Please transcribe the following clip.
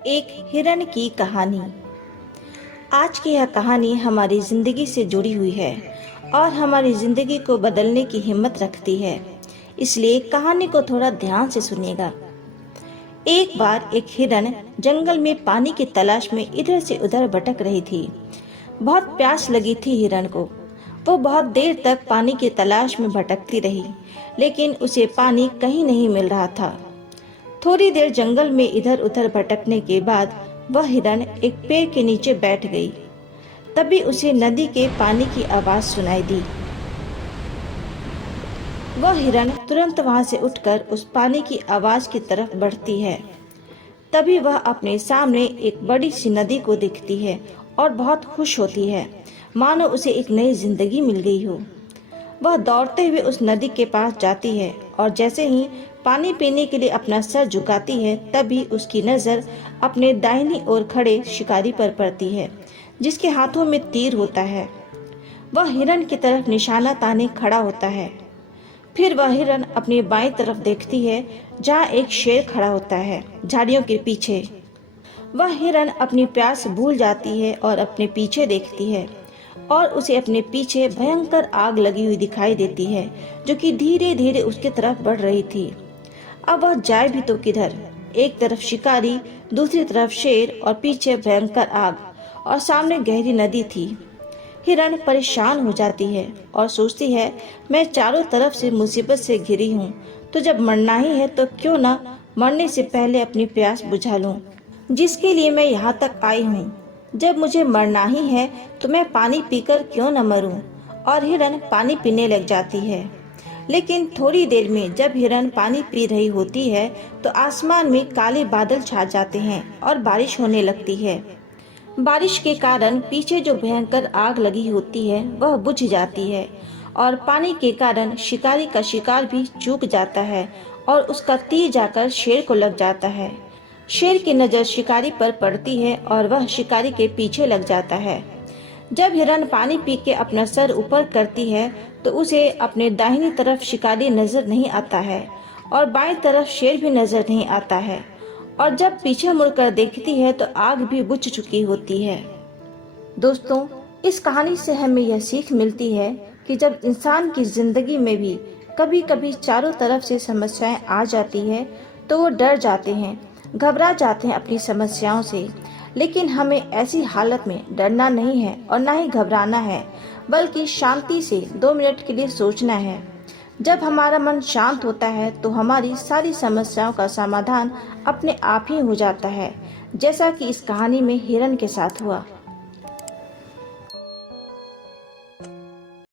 एक हिरण की कहानी। आज की यह कहानी हमारी जिंदगी से जुड़ी हुई है और हमारी जिंदगी को बदलने की हिम्मत रखती है, इसलिए कहानी को थोड़ा ध्यान से सुनिएगा। एक बार एक हिरण जंगल में पानी की तलाश में इधर से उधर भटक रही थी। बहुत प्यास लगी थी हिरण को। वो बहुत देर तक पानी की तलाश में भटकती रही, लेकिन उसे पानी कहीं नहीं मिल रहा था। थोड़ी देर जंगल में इधर उधर भटकने के बाद वह हिरण एक पेड़ के नीचे बैठ गई। तभी उसे नदी के पानी की आवाज सुनाई दी। वह हिरण तुरंत वहां से उठकर उस पानी की आवाज की तरफ बढ़ती है। तभी वह अपने सामने एक बड़ी सी नदी को देखती है और बहुत खुश होती है, मानो उसे एक नई जिंदगी मिल गई हो। वह दौड़ते हुए उस नदी के पास जाती है और जैसे ही पानी पीने के लिए अपना सर झुकाती है, तभी उसकी नजर अपने दाहिनी ओर खड़े शिकारी पर पड़ती है, जिसके हाथों में तीर होता है। वह हिरण की तरफ निशाना ताने खड़ा होता है। फिर वह हिरण अपनी बाईं तरफ देखती है, जहाँ एक शेर खड़ा होता है झाड़ियों के पीछे। वह हिरण अपनी प्यास भूल जाती है और अपने पीछे देखती है और उसे अपने पीछे भयंकर आग लगी हुई दिखाई देती है, जो कि धीरे धीरे उसके तरफ बढ़ रही थी। अब वह जाए भी तो किधर? एक तरफ शिकारी, दूसरी तरफ शेर और पीछे भयंकर आग और सामने गहरी नदी थी। हिरण परेशान हो जाती है और सोचती है, मैं चारों तरफ से मुसीबत से घिरी हूँ, तो जब मरना ही है तो क्यों ना मरने से पहले अपनी प्यास बुझा लूं, जिसके लिए मैं यहाँ तक आई हूँ। जब मुझे मरना ही है तो मैं पानी पीकर क्यों न मरूं। और हिरण पानी पीने लग जाती है। लेकिन थोड़ी देर में जब हिरण पानी पी रही होती है तो आसमान में काले बादल छा जाते हैं और बारिश होने लगती है। बारिश के कारण पीछे जो भयंकर आग लगी होती है वह बुझ जाती है और पानी के कारण शिकारी का शिकार भी चूक जाता है और उसका तीर जाकर शेर को लग जाता है। शेर की नजर शिकारी पर पड़ती है और वह शिकारी के पीछे लग जाता है। जब हिरण पानी पी के अपना सर ऊपर करती है तो उसे अपने दाहिनी तरफ शिकारी नजर नहीं आता है और बाईं तरफ शेर भी नजर नहीं आता है। और जब पीछे मुड़कर देखती है तो आग भी बुझ चुकी होती है। दोस्तों, इस कहानी से हमें यह सीख मिलती है कि जब इंसान की जिंदगी में भी कभी कभी चारों तरफ से समस्याएं आ जाती है तो वो डर जाते हैं, घबरा जाते हैं अपनी समस्याओं से। लेकिन हमें ऐसी हालत में डरना नहीं है और ना ही घबराना है, बल्कि शांति से 2 मिनट के लिए सोचना है। जब हमारा मन शांत होता है तो हमारी सारी समस्याओं का समाधान अपने आप ही हो जाता है, जैसा कि इस कहानी में हिरण के साथ हुआ।